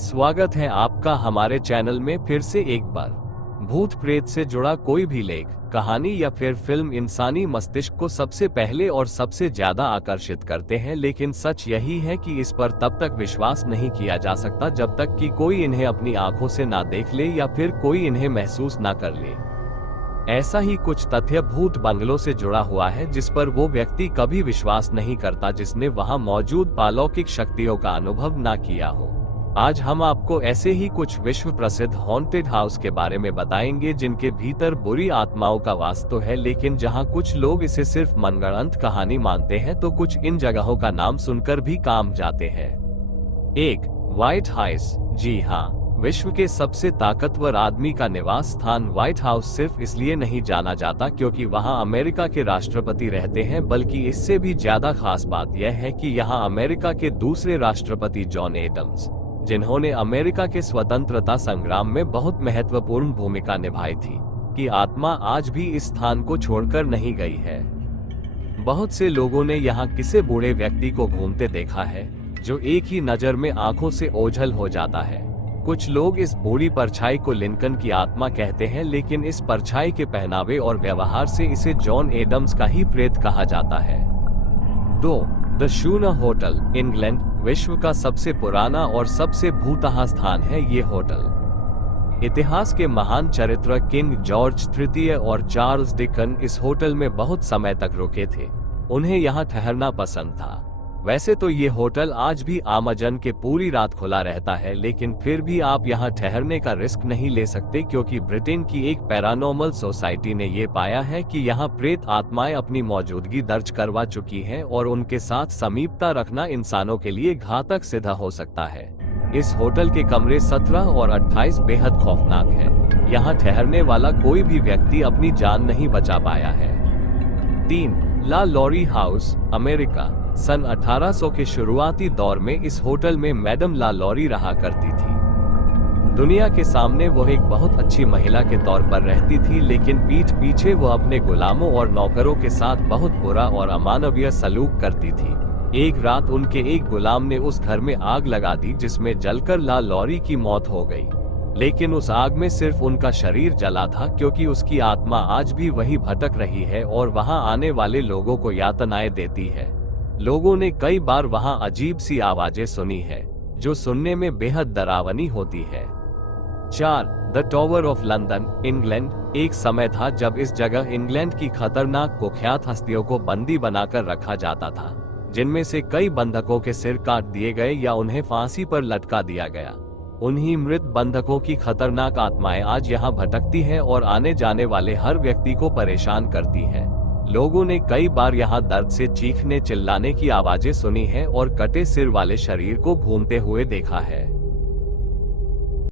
स्वागत है आपका हमारे चैनल में फिर से एक बार। भूत प्रेत से जुड़ा कोई भी लेख, कहानी या फिर फिल्म इंसानी मस्तिष्क को सबसे पहले और सबसे ज्यादा आकर्षित करते हैं, लेकिन सच यही है कि इस पर तब तक विश्वास नहीं किया जा सकता जब तक कि कोई इन्हें अपनी आंखों से ना देख ले या फिर कोई इन्हें महसूस ना कर ले। ऐसा ही कुछ तथ्य भूत बंगलों से जुड़ा हुआ है, जिस पर वो व्यक्ति कभी विश्वास नहीं करता जिसने वहां मौजूद अलौकिक शक्तियों का अनुभव ना किया हो। आज हम आपको ऐसे ही कुछ विश्व प्रसिद्ध हॉन्टेड हाउस के बारे में बताएंगे जिनके भीतर बुरी आत्माओं का वास तो है, लेकिन जहां कुछ लोग इसे सिर्फ मनगढ़ंत कहानी मानते हैं तो कुछ इन जगहों का नाम सुनकर भी काम जाते हैं। 1. White house. जी हाँ, विश्व के सबसे ताकतवर आदमी का निवास स्थान व्हाइट हाउस सिर्फ इसलिए नहीं जाना जाता क्योंकि वहां अमेरिका के राष्ट्रपति रहते हैं, बल्कि इससे भी ज्यादा खास बात यह है कि यहां अमेरिका के दूसरे राष्ट्रपति जॉन एडम्स, जिन्होंने अमेरिका के स्वतंत्रता संग्राम में बहुत महत्वपूर्ण भूमिका निभाई थी, की आत्मा आज भी इस स्थान को छोड़कर नहीं गई है। बहुत से लोगों ने यहाँ किसी बूढ़े व्यक्ति को घूमते देखा है जो एक ही नजर में आंखों से ओझल हो जाता है। कुछ लोग इस बूढ़ी परछाई को लिंकन की आत्मा कहते हैं, लेकिन इस परछाई के पहनावे और व्यवहार से इसे जॉन एडम्स का ही प्रेत कहा जाता है। 2. The schooner hotel, England. विश्व का सबसे पुराना और सबसे भूतहा स्थान है ये होटल। इतिहास के महान चरित्र किंग जॉर्ज तृतीय और चार्ल्स डिकन इस होटल में बहुत समय तक रुके थे। उन्हें यहाँ ठहरना पसंद था। वैसे तो ये होटल आज भी आमजन के पूरी रात खुला रहता है, लेकिन फिर भी आप यहाँ ठहरने का रिस्क नहीं ले सकते क्योंकि ब्रिटेन की एक पैरानॉर्मल सोसाइटी ने ये पाया है कि यहाँ प्रेत आत्माएं अपनी मौजूदगी दर्ज करवा चुकी हैं और उनके साथ समीपता रखना इंसानों के लिए घातक सिद्ध हो सकता है। इस होटल के कमरे 17 और 28 बेहद खौफनाक है। यहाँ ठहरने वाला कोई भी व्यक्ति अपनी जान नहीं बचा पाया है। 3. ला लॉरी हाउस, अमेरिका। सन 1800 के शुरुआती दौर में इस होटल में मैडम ला लॉरी रहा करती थी। दुनिया के सामने वो एक बहुत अच्छी महिला के तौर पर रहती थी, लेकिन पीठ पीछे वो अपने गुलामों और नौकरों के साथ बहुत बुरा और अमानवीय सलूक करती थी। एक रात उनके एक गुलाम ने उस घर में आग लगा दी जिसमें जलकर ला लॉरी की मौत हो गई, लेकिन उस आग में सिर्फ उनका शरीर जला था क्योंकि उसकी आत्मा आज भी वही भटक रही है और वहां आने वाले लोगों को यातनाएं देती है। लोगों ने कई बार वहां अजीब सी आवाजें सुनी है जो सुनने में बेहद डरावनी होती है। 4. The tower of London, England. एक समय था जब इस जगह इंग्लैंड की खतरनाक कुख्यात हस्तियों को बंदी बनाकर रखा जाता था, जिनमें से कई बंधकों के सिर काट दिए गए या उन्हें फांसी पर लटका दिया गया। उन्हीं मृत बंधकों की खतरनाक आत्माएं आज यहाँ भटकती हैं और आने जाने वाले हर व्यक्ति को परेशान करती हैं। लोगों ने कई बार यहाँ दर्द से चीखने चिल्लाने की आवाजें सुनी हैं और कटे सिर वाले शरीर को घूमते हुए देखा है।